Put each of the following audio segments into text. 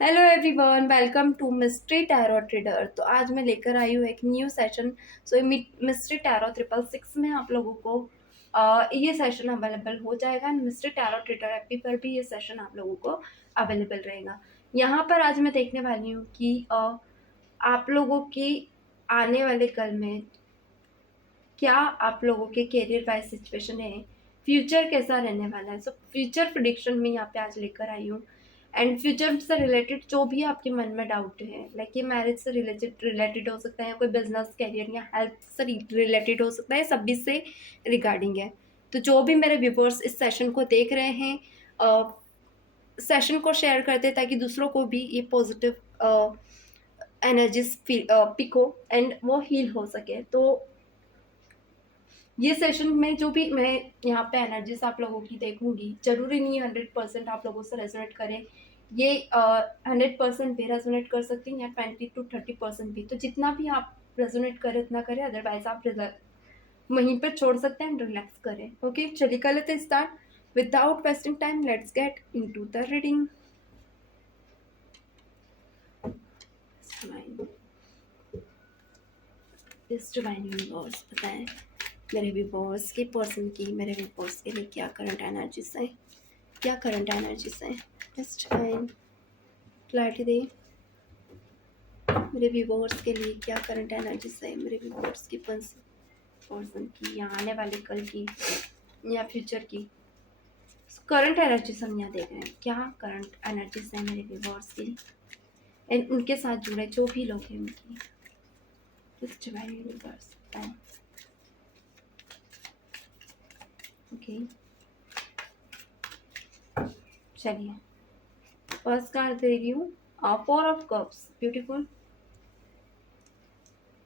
Hello everyone, welcome to mystery tarot trader. तो आज मैं लेकर आई हूँ एक new session. So mystery tarot 666 में आप लोगों को ये सेशन अवेलेबल हो जाएगा। मिस्ट्री टैरो ट्रेडर ऐप पर भी ये सेशन आप लोगों को अवेलेबल रहेगा। यहाँ पर आज मैं देखने वाली हूँ कि आप लोगों की आने वाले कल में क्या आप लोगों के करियर वाइज सिचुएशन है, फ्यूचर कैसा रहने वाला है। सो फ्यूचर प्रिडिक्शन में यहाँ पे आज लेकर आई हूँ। एंड फ्यूचर से रिलेटेड जो भी आपके मन में डाउट है, लाइक ये मैरिज से रिलेटेड हो सकता है, या कोई बिजनेस कैरियर या हेल्थ से रिलेटेड हो सकता है, सभी से रिगार्डिंग है। तो जो भी मेरे व्यूवर्स इस सेशन को देख रहे हैं, सेशन को शेयर करते ताकि दूसरों को भी ये पॉजिटिव एनर्जीज पिक हो एंड वो हील हो सके। तो ये सेशन में जो भी मैं यहाँ पे एनर्जीज आप लोगों की देखूंगी, जरूरी नहीं 100% आप लोगों से रेजोनेट करें। ये 100% भी रेजोनेट कर सकती हैं या 20 to 30% भी। तो जितना भी आप रेजोनेट करें उतना करें, अदरवाइज आप वहीं पर छोड़ सकते हैं, रिलैक्स करें। ओके, चलिए कर लेते हैं start. Without wasting time, let's get into the reading. इस डिवाइन यूनिवर्स बताएं मेरे व्यूवर्स के पर्सन की, मेरे व्यूवर्स के लिए क्या करंट एनर्जीज है, क्या करंट एनर्जीज है। इस डिवाइन क्लैरिटी दे मेरे व्यूवर्स के लिए, क्या करंट एनर्जीज है मेरे व्यूवर्स की पर्सन की, या आने वाले कल की या फ्यूचर की करंट एनर्जीज हम यहाँ देख रहे हैं। क्या करंट एनर्जीज है मेरे व्यूवर्स की एंड उनके साथ जुड़े जो भी लोग हैं उनकी। इस डिवाइन यूनिवर्स बताएं। ओके, चलिए फर्स्ट कार्ड दे रही हूँ, 4 of Cups, ब्यूटीफुल।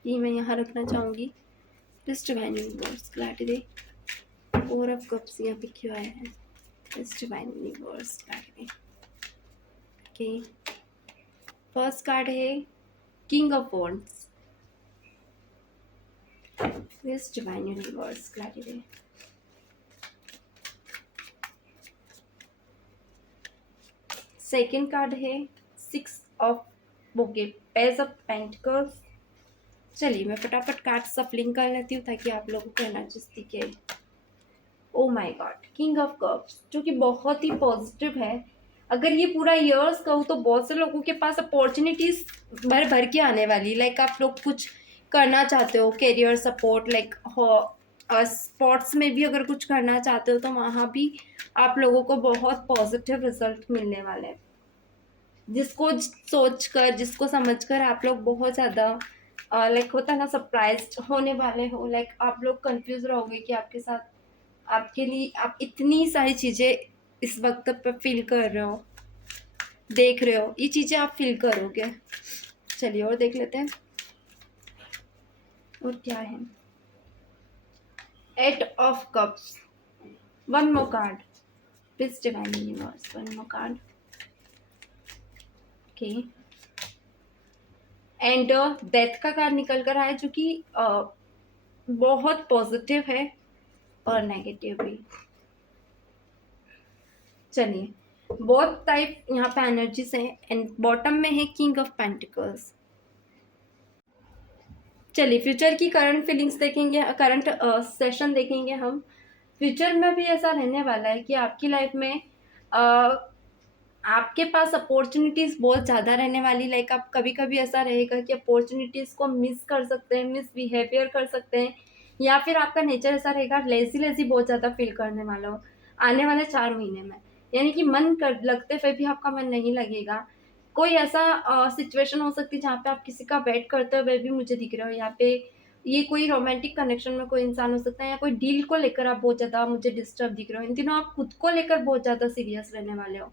ये मैं यहाँ रखना चाहूँगी। इस divine universe clarity they 4 of Cups यहाँ पे क्यों आया है। इस डिवाइन यूनिवर्स क्लैरिटी दे। ओके, फर्स्ट कार्ड है किंग ऑफ वॉन्ड्स। इस डिवाइन यूनिवर्स क्लैरिटी दे। सेकेंड कार्ड है 6 of पेज ऑफ पेंटिकल्स। चलिए मैं फटाफट कार्ड सफलिंग कर लेती हूँ ताकि आप लोगों को एनर्जीज दिखे। Oh my God, king of cups जो कि बहुत ही पॉजिटिव है। अगर ये पूरा इयर्स कहूँ तो बहुत से लोगों के पास अपॉर्चुनिटीज भर भर के आने वाली। लाइक आप लोग कुछ करना चाहते हो, करियर सपोर्ट, लाइक स्पोर्ट्स में भी अगर कुछ करना चाहते हो तो वहाँ भी आप लोगों को बहुत पॉजिटिव रिजल्ट मिलने वाले हैं। जिसको सोच कर, जिसको समझ कर आप लोग बहुत ज़्यादा लाइक होता है ना, सरप्राइज होने वाले हो। लाइक आप लोग कंफ्यूज रहोगे कि आपके साथ, आपके लिए आप इतनी सारी चीज़ें इस वक्त पर फील कर रहे हो, देख रहे हो, ये चीज़ें आप फील करोगे। चलिए और देख लेते हैं और क्या है। 8 of Cups, 1 more card. Please divine universe 1 more card. Okay, and death का कार्ड निकल कर आया जो कि बहुत पॉजिटिव है और नेगेटिव भी। चलिए, बहुत टाइप यहाँ पे एनर्जीज हैं एंड बॉटम में है किंग ऑफ पेंटिकल्स। चलिए फ्यूचर की करंट फीलिंग्स देखेंगे, करंट सेशन देखेंगे हम। फ्यूचर में भी ऐसा रहने वाला है कि आपकी लाइफ में आपके पास अपॉर्चुनिटीज़ बहुत ज़्यादा रहने वाली। लाइक आप कभी कभी ऐसा रहेगा कि अपॉर्चुनिटीज़ को मिस कर सकते हैं, मिस बिहेवियर कर सकते हैं, या फिर आपका नेचर ऐसा रहेगा लेजी लेजी बहुत ज़्यादा फील करने वाला हो आने वाले 4 महीने में। यानी कि मन कर लगते हुए भी आपका मन नहीं लगेगा। कोई ऐसा सिचुएशन हो सकती है जहाँ पे आप किसी का वेट करते हुए भी मुझे दिख रहे हो। यहाँ पे ये कोई रोमांटिक कनेक्शन में कोई इंसान हो सकता है, या कोई डील को लेकर आप बहुत ज़्यादा मुझे डिस्टर्ब दिख रहे हो। इन दिनों आप खुद को लेकर बहुत ज़्यादा सीरियस रहने वाले हो।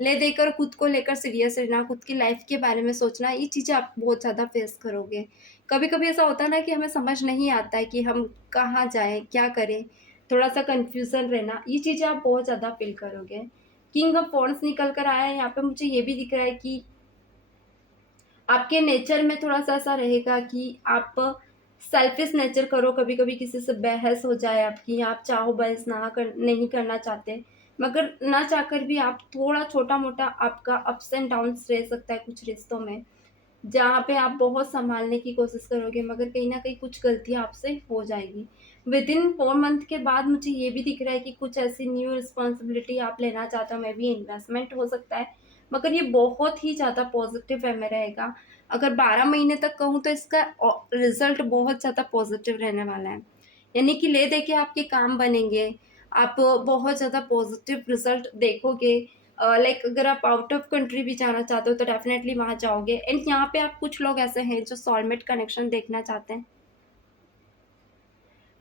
ले देकर खुद को लेकर सीरियस रहना, खुद की लाइफ के बारे में सोचना, ये चीज़ें आप बहुत ज़्यादा फेस करोगे। कभी कभी ऐसा होता है ना कि हमें समझ नहीं आता है कि हम कहाँ जाएं, क्या करें, थोड़ा सा कन्फ्यूज़न रहना, ये चीज़ें आप बहुत ज़्यादा फील करोगे। किंग ऑफ वॉन्ड्स निकल कर आया है यहाँ पे। मुझे ये भी दिख रहा है कि आपके नेचर में थोड़ा सा ऐसा रहेगा कि आप सेल्फिश नेचर करो, कभी कभी किसी से बहस हो जाए आपकी, या आप चाहो बहस नहीं करना चाहते, मगर ना चाहकर भी आप थोड़ा छोटा-मोटा आपका अप्स एंड डाउन्स रह सकता है कुछ रिश्तों में, जहाँ पे आप बहुत सँभालने की कोशिश करोगे मगर कहीं न कहीं कुछ गलतियाँ आपसे हो जाएगी। विदिन 4 मंथ के बाद मुझे ये भी दिख रहा है कि कुछ ऐसी न्यू रिस्पॉन्सिबिलिटी आप लेना चाहते हो, मे बी इन्वेस्टमेंट हो सकता है, मगर ये बहुत ही ज़्यादा पॉज़िटिव वे में रहेगा। अगर 12 महीने तक कहूँ तो इसका रिज़ल्ट बहुत ज़्यादा पॉज़िटिव रहने वाला है। यानी कि ले दे के आपके काम बनेंगे, आप बहुत ज़्यादा पॉज़िटिव रिज़ल्ट देखोगे। लाइक अगर आप आउट ऑफ कंट्री भी जाना चाहते हो तो डेफ़िनेटली वहाँ जाओगे एंड यहाँ पे आप कुछ लोग ऐसे हैं जो सोलमेट कनेक्शन देखना चाहते हैं।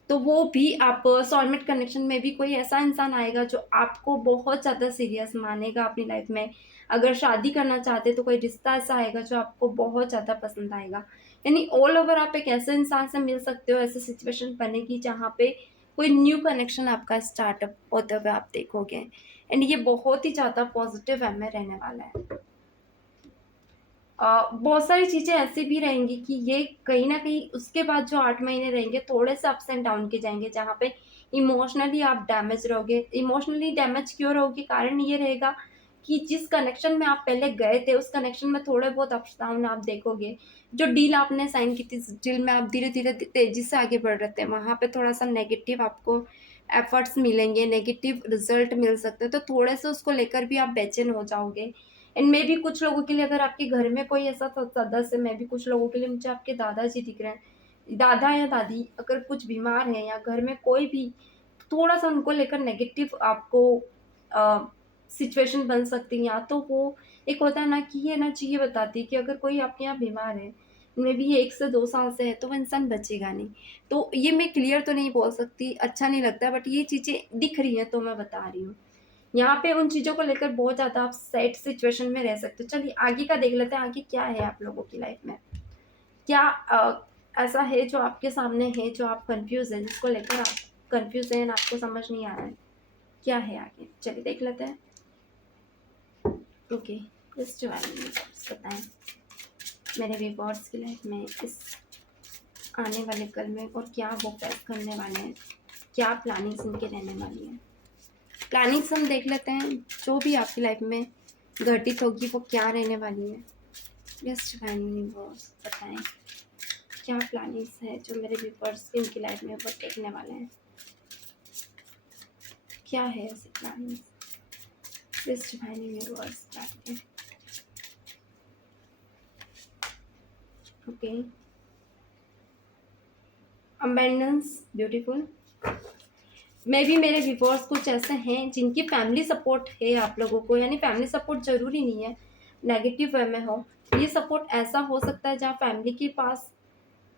तो वो भी आप सोलमेट कनेक्शन में भी कोई ऐसा इंसान आएगा जो आपको बहुत ज़्यादा सीरियस मानेगा अपनी लाइफ में। अगर शादी करना चाहते तो कोई रिश्ता ऐसा आएगा जो आपको बहुत ज़्यादा पसंद आएगा। यानी ऑल ओवर आप एक ऐसे इंसान से मिल सकते हो, ऐसी सिचुएशन बनेगी जहाँ पे कोई न्यू कनेक्शन आपका स्टार्टअप होते हुए आप देखोगे एंड ये बहुत ही ज़्यादा पॉजिटिव वे में रहने वाला है। बहुत सारी चीज़ें ऐसी भी रहेंगी कि ये कहीं न कहीं उसके बाद जो 8 महीने रहेंगे थोड़े-से अप्स एंड डाउन के जाएँगे, जहाँ पे इमोशनली आप डैमेज रहोगे। इमोशनली डैमेज क्यों रहोगे? कारण ये रहेगा कि जिस कनेक्शन में आप पहले गए थे, उस कनेक्शन में थोड़े बहुत अप्स डाउन आप देखोगे। जो डील आपने साइन की थी, उस डील में आप धीरे-धीरे तेज़ी से आगे बढ़ रहे थे, वहाँ पे थोड़ा-सा नेगेटिव आपको एफर्ट्स मिलेंगे, नेगेटिव रिज़ल्ट मिल सकते हैं, तो थोड़े-से उसको लेकर भी आप बेचैन हो जाओगे। एंड मे बी कुछ लोगों के लिए अगर आपके घर में कोई ऐसा सदस्य, मे बी कुछ लोगों के लिए मुझे आपके दादाजी दिख रहे हैं, दादा या दादी अगर कुछ बीमार हैं या घर में कोई भी थोड़ा सा उनको लेकर नेगेटिव आपको सिचुएशन बन सकती है। या तो वो एक होता है ना कि ये एनर्जी ये बताती है कि अगर कोई आपके यहाँ बीमार है, मे बी ये 1 से 2 साल से है, तो वो इंसान बचेगा नहीं। तो ये मैं क्लियर तो नहीं बोल सकती, अच्छा नहीं लगता, बट ये चीज़ें दिख रही हैं तो मैं बता रही हूँ। यहाँ पे उन चीज़ों को लेकर बहुत ज़्यादा आप सैड सिचुएशन में रह सकते हो। चलिए आगे का देख लेते हैं, आगे क्या है आप लोगों की लाइफ में? क्या ऐसा है जो आपके सामने है, जो आप कन्फ्यूज़ हैं, जिसको लेकर आप कन्फ्यूज़ हैं, आपको समझ नहीं आ रहा है? क्या है आगे? चलिए देख लेते हैं। ओके, जस्ट बताएँ मेरे व्यूअर्स की लाइफ में इस आने वाले कल में और क्या वो फेस करने वाले हैं? क्या प्लानिंग्स उनकी रहने वाली हैं? प्लानिंग्स हम देख लेते हैं, जो भी आपकी लाइफ में घटित होगी वो क्या रहने वाली है। जस्ट फाइनली बॉस बताएं क्या प्लानिंग्स है जो मेरे व्यूअर्स की उनकी लाइफ में वो देखने वाले हैं। क्या है ऐसी प्लानिंग्स? जस्ट फाइनली बॉस बताते हैं। Okay, abundance beautiful. मे भी मेरे व्यूअर्स कुछ ऐसे हैं जिनकी फैमिली सपोर्ट है आप लोगों को, यानी फैमिली सपोर्ट ज़रूरी नहीं है नेगेटिव वे में हो। ये सपोर्ट ऐसा हो सकता है जहाँ फैमिली के पास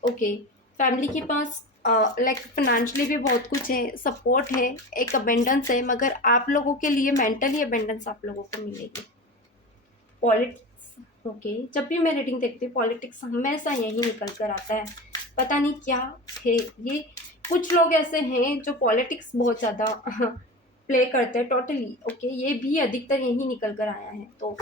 ओके, फैमिली के पास लाइक फाइनेंशियली भी बहुत कुछ है, सपोर्ट है, एक अबेंडेंस है, मगर आप लोगों के लिए मेंटली अबेंडेंस आप लोगों को मिलेगी। पॉलिटिक्स ओके, जब भी मैं रीडिंग देखती हूँ पॉलिटिक्स हमेशा यही निकल कर आता है, पता नहीं क्या है ये। कुछ लोग ऐसे हैं जो पॉलिटिक्स बहुत ज़्यादा प्ले करते हैं टोटली। ओके, ये भी अधिकतर यही निकल कर आया है। तो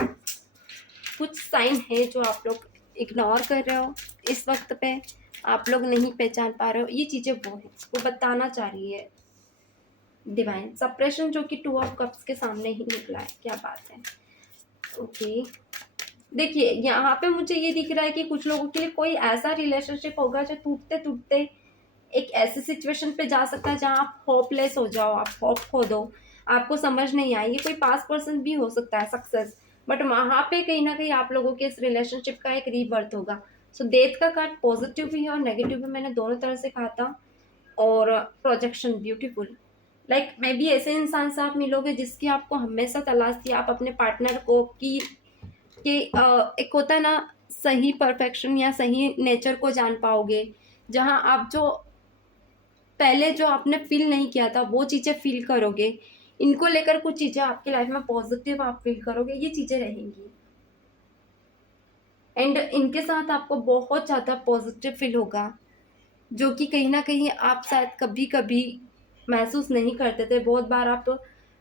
कुछ साइन है जो आप लोग इग्नोर कर रहे हो इस वक्त पे, आप लोग नहीं पहचान पा रहे हो, ये चीज़ें वो है वो बताना चाह रही है डिवाइन। सप्रेशन जो कि 2 ऑफ कप्स के सामने ही निकला है, क्या बात है। ओके, देखिए यहाँ पे मुझे ये दिख रहा है कि कुछ लोगों के लिए कोई ऐसा रिलेशनशिप होगा जो टूटते टूटते एक ऐसी सिचुएशन पे जा सकता है जहाँ आप होपलेस हो जाओ, आप होप खो दो, आपको समझ नहीं आए। ये कोई पास पर्सन भी हो सकता है सक्सेस, बट वहाँ पे कहीं ना कहीं आप लोगों के इस रिलेशनशिप का एक रीबर्थ होगा। सो डेथ का कार्ड पॉजिटिव भी है और नेगेटिव भी, मैंने दोनों तरह से कहा था। और projection beautiful, like may be ऐसे इंसान से आप मिलोगे जिसकी आपको हमेशा तलाश थी, आप अपने पार्टनर को कि एक होता है ना सही परफेक्शन या सही नेचर को जान पाओगे, जहाँ आप जो पहले जो आपने फील नहीं किया था वो चीज़ें फील करोगे। इनको लेकर कुछ चीज़ें आपकी लाइफ में पॉजिटिव आप फील करोगे, ये चीज़ें रहेंगी। एंड इनके साथ आपको बहुत ज़्यादा पॉजिटिव फील होगा, जो कि कहीं न कहीं आप शायद कभी-कभी महसूस नहीं करते थे। बहुत बार आप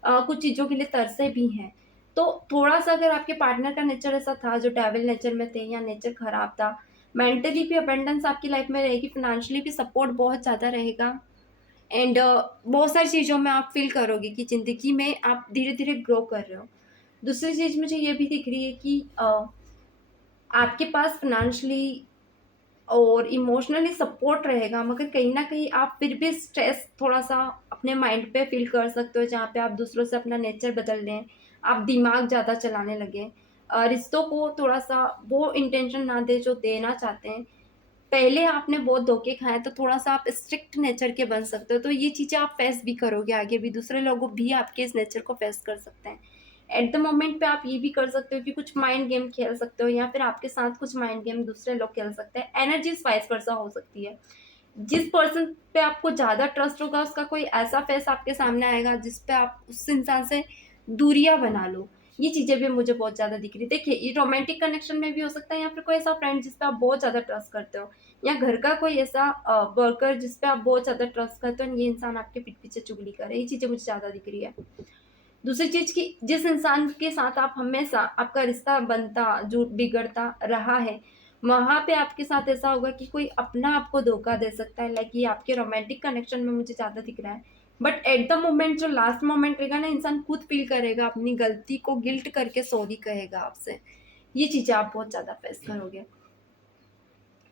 कुछ चीज़ों के लिए तरसे भी हैं। तो थोड़ा-सा अगर आपके पार्टनर का नेचर ऐसा था जो डेविल नेचर में थे या नेचर खराब था, मेंटली भी अबंडेंस आपकी लाइफ में रहेगी, फाइनेंशियली भी सपोर्ट बहुत ज़्यादा रहेगा। एंड बहुत सारी चीज़ों में आप फील करोगे कि ज़िंदगी में आप धीरे धीरे ग्रो कर रहे हो। दूसरी चीज़ मुझे ये भी दिख रही है कि आपके पास फाइनेंशियली और इमोशनली सपोर्ट रहेगा, मगर कहीं न कहीं आप फिर भी स्ट्रेस थोड़ा-सा अपने माइंड पे फ़ील कर सकते हो, जहाँ पे आप दूसरों से अपना नेचर बदल रहे हैं, आप दिमाग ज़्यादा चलाने लगे। रिश्तों को थोड़ा-सा वो इंटेंशन ना दें जो देना चाहते हैं। पहले आपने बहुत धोखे खाए, तो थोड़ा-सा आप स्ट्रिक्ट नेचर के बन सकते हो, तो ये चीज़ें आप फेस भी करोगे आगे भी, दूसरे लोग भी आपके इस नेचर को फेस कर सकते हैं। एट द मोमेंट पे आप ये भी कर सकते हो कि कुछ माइंड गेम खेल सकते हो, या फिर आपके साथ कुछ माइंड गेम दूसरे लोग खेल सकते हैं। एनर्जीज़ वाइस वर्सा हो सकती है। जिस पर्सन पे आपको ज़्यादा ट्रस्ट होगा, उसका कोई ऐसा फेस आपके सामने आएगा जिस पे आप उस इंसान से दूरियां बना लो। ये चीज़ें भी मुझे बहुत ज़्यादा दिख रही। देखिए, ये रोमांटिक कनेक्शन में भी हो सकता है, या फिर कोई ऐसा फ्रेंड जिस पे आप बहुत ज़्यादा ट्रस्ट करते हो, या घर का कोई ऐसा वर्कर जिस पे आप बहुत ज़्यादा ट्रस्ट करते हो, ये इंसान आपके पीठ पीछे चुगली करे। ये चीज़ें मुझे ज़्यादा दिख रही है। दूसरी चीज़ कि जिस इंसान के साथ आप हमेशा आपका रिश्ता बनता जो बिगड़ता रहा है, वहाँ पे आपके साथ ऐसा होगा कि कोई अपना आपको धोखा दे सकता है। लाइक ये आपके रोमांटिक कनेक्शन में मुझे ज़्यादा दिख रहा है। बट एट द मोमेंट जो लास्ट मोमेंट रहेगा ना, इंसान खुद फील करेगा अपनी गलती को, गिल्ट करके सॉरी कहेगा आपसे। ये चीज़ें आप बहुत ज़्यादा फेस करोगे।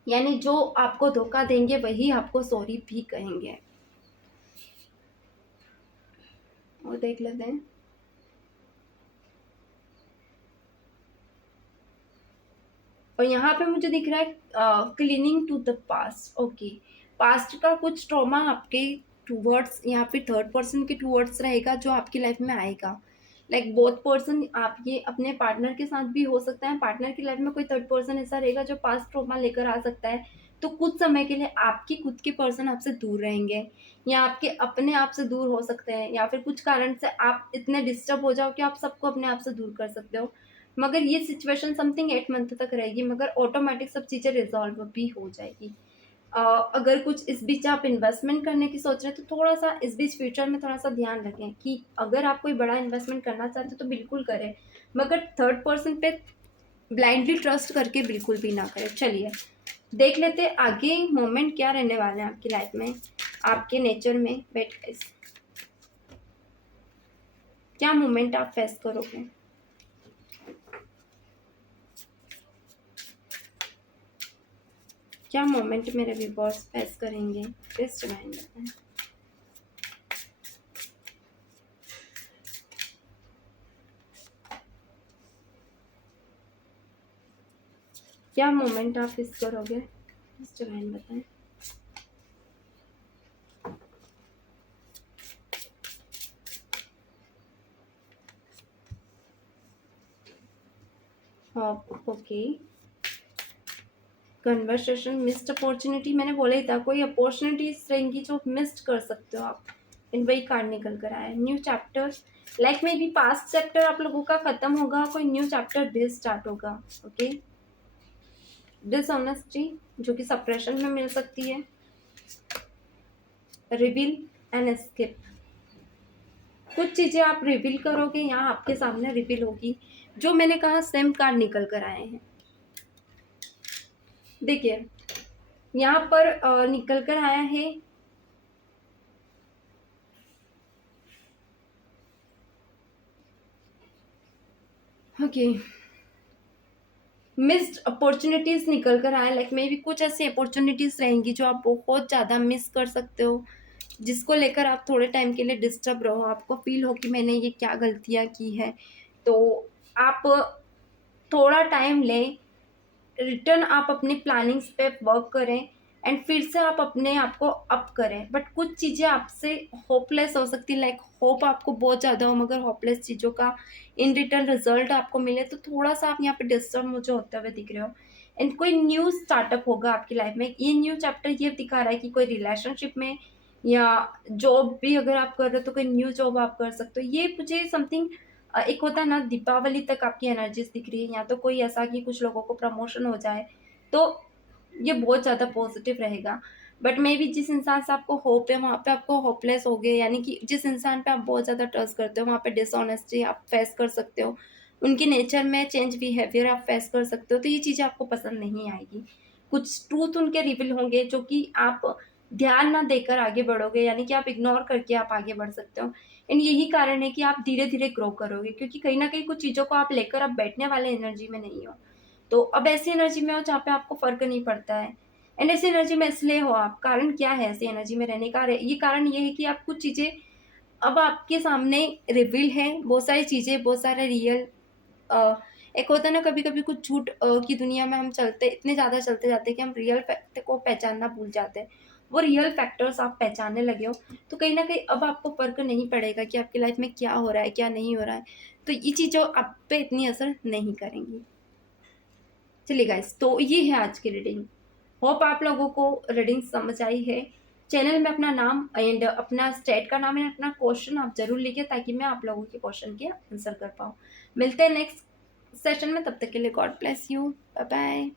यानी जो आपको धोखा देंगे वही आपको सॉरी भी कहेंगे। और देख लेते हैं। और यहाँ पे मुझे दिख रहा है cleaning to the past. Okay, past का कुछ ट्रॉमा आपके टूवर्ड्स, यहाँ पे थर्ड पर्सन के टूवर्ड्स रहेगा जो आपकी लाइफ में आएगा। लाइक बोथ पर्सन, आप ये अपने पार्टनर के साथ भी हो सकता है, पार्टनर की लाइफ में कोई थर्ड पर्सन ऐसा रहेगा जो पास्ट ट्रॉमा लेकर आ सकता है। तो कुछ समय के लिए आपकी खुद के पर्सन आपसे दूर रहेंगे, या आपके अपने आप से दूर हो सकते हैं, या फिर कुछ कारण से आप इतने डिस्टर्ब हो जाओ कि आप सबको अपने आप से दूर कर सकते हो। मगर ये सिचुएशन समथिंग 8 मंथ तक रहेगी, मगर ऑटोमेटिक सब चीज़ें रिजॉल्व भी हो जाएगी। अगर कुछ इस बीच आप इन्वेस्टमेंट करने की सोच रहे हैं, तो थोड़ा-सा इस बीच फ्यूचर में थोड़ा-सा ध्यान रखें कि अगर आप कोई बड़ा इन्वेस्टमेंट करना चाहते हो तो बिल्कुल करें, मगर थर्ड पर्सन पे ब्लाइंडली ट्रस्ट करके बिल्कुल भी ना करें। चलिए, देख लेते हैं आगे मोमेंट क्या रहने वाले हैं आपकी लाइफ में, आपके नेचर में। वेट गाइस, क्या मोमेंट आप फेस करोगे? क्या मोमेंट मेरे व्यूअर्स फेस करेंगे? प्लीज रिमाइंड बताएं। क्या मोमेंट आप फेस करोगे? प्लीज रिमाइंड बताएं। ओके, कन्वर्सेशन मिस्ड अपॉर्चुनिटी, मैंने बोला ही था कोई अपॉर्चुनिटीज रहेंगी जो मिस्ड कर सकते हो आप, इन वही कार्ड निकल कर आया। न्यू चैप्टर, लाइक में भी पास्ट चैप्टर आप लोगों का खत्म होगा, कोई न्यू चैप्टर भी स्टार्ट होगा। ओके, डिसऑनेस्टी जो कि सप्रेशन में मिल सकती है। रिवील एंड एस्केप, कुछ चीजें आप रिवील करोगे, यहाँ आपके सामने रिवील होगी। जो मैंने कहा सेम कार्ड निकल कर आए हैं। देखिए, यहाँ पर निकल कर आया है ओके, मिस्ड अपॉर्चुनिटीज निकल कर आया। लाइक में भी कुछ ऐसी अपॉर्चुनिटीज रहेंगी जो आप बहुत ज़्यादा मिस कर सकते हो, जिसको लेकर आप थोड़े टाइम के लिए डिस्टर्ब रहो, आपको फील हो कि मैंने ये क्या गलतियाँ की है। तो आप थोड़ा टाइम लें, रिटर्न आप अपनी प्लानिंग्स पे वर्क करें, एंड फिर से आप अपने आप को अप करें। बट कुछ चीज़ें आपसे होपलेस हो सकती है, लाइक होप आपको बहुत ज़्यादा हो, मगर होपलेस चीज़ों का इन रिटर्न रिजल्ट आपको मिले, तो थोड़ा सा आप यहाँ पे डिस्टर्ब मुझे होते हुए दिख रहे हो। एंड कोई न्यू स्टार्टअप होगा आपकी लाइफ में। ये न्यू चैप्टर ये दिखा रहा है कि कोई रिलेशनशिप में, या जॉब भी अगर आप कर रहे हो तो कोई न्यू जॉब आप कर सकते हो। ये मुझे समथिंग, एक होता है ना, दीपावली तक आपकी एनर्जीज दिख रही है, या तो कोई ऐसा कि कुछ लोगों को प्रमोशन हो जाए, तो ये बहुत ज़्यादा पॉजिटिव रहेगा। बट मे बी जिस इंसान से आपको होप है, वहाँ पे आपको होपलेस हो गए, यानी कि जिस इंसान पे आप बहुत ज़्यादा ट्रस्ट करते हो, वहाँ पे डिसऑनेस्टी आप फेस कर सकते हो, उनके नेचर में चेंज बिहेवियर आप फेस कर सकते हो। तो ये चीज़ें आपको पसंद नहीं आएगी। कुछ ट्रूथ उनके रिवील होंगे जो कि आप ध्यान ना देकर आगे बढ़ोगे, यानी कि आप इग्नोर करके आप आगे बढ़ सकते हो। एंड यही कारण है कि आप धीरे-धीरे ग्रो करोगे, क्योंकि कहीं न कहीं कुछ चीज़ों को आप लेकर अब बैठने वाले एनर्जी में नहीं हो। तो अब ऐसी एनर्जी में हो जहाँ पे आपको फ़र्क नहीं पड़ता है। एंड ऐसी एनर्जी में इसलिए हो आप, कारण क्या है ऐसी एनर्जी में रहने का? ये कारण ये है कि आप कुछ चीज़ें अब आपके सामने रिवील है, बहुत सारी चीज़ें, बहुत सारे रियल एक होता है ना कभी-कभी कुछ झूठ की दुनिया में हम चलते इतने ज़्यादा चलते जाते हैं कि हम रियल फैक्ट को पहचानना भूल जाते हैं। वो रियल फैक्टर्स आप पहचानने लगे हो, तो कहीं न कहीं अब आपको फ़र्क नहीं पड़ेगा कि आपकी लाइफ़ में क्या हो रहा है, क्या नहीं हो रहा है। तो ये चीज़ें आप पे इतनी असर नहीं करेंगी। चलिए गाइस, तो ये है आज की रीडिंग। होप आप लोगों को रीडिंग समझ आई है। चैनल में अपना नाम एंड अपना स्टेट का नाम एंड अपना क्वेश्चन आप ज़रूर लिखिए, ताकि मैं आप लोगों के क्वेश्चन के आंसर कर पाऊँ। मिलते हैं नेक्स्ट सेशन में, तब तक के लिए God bless you. Bye bye.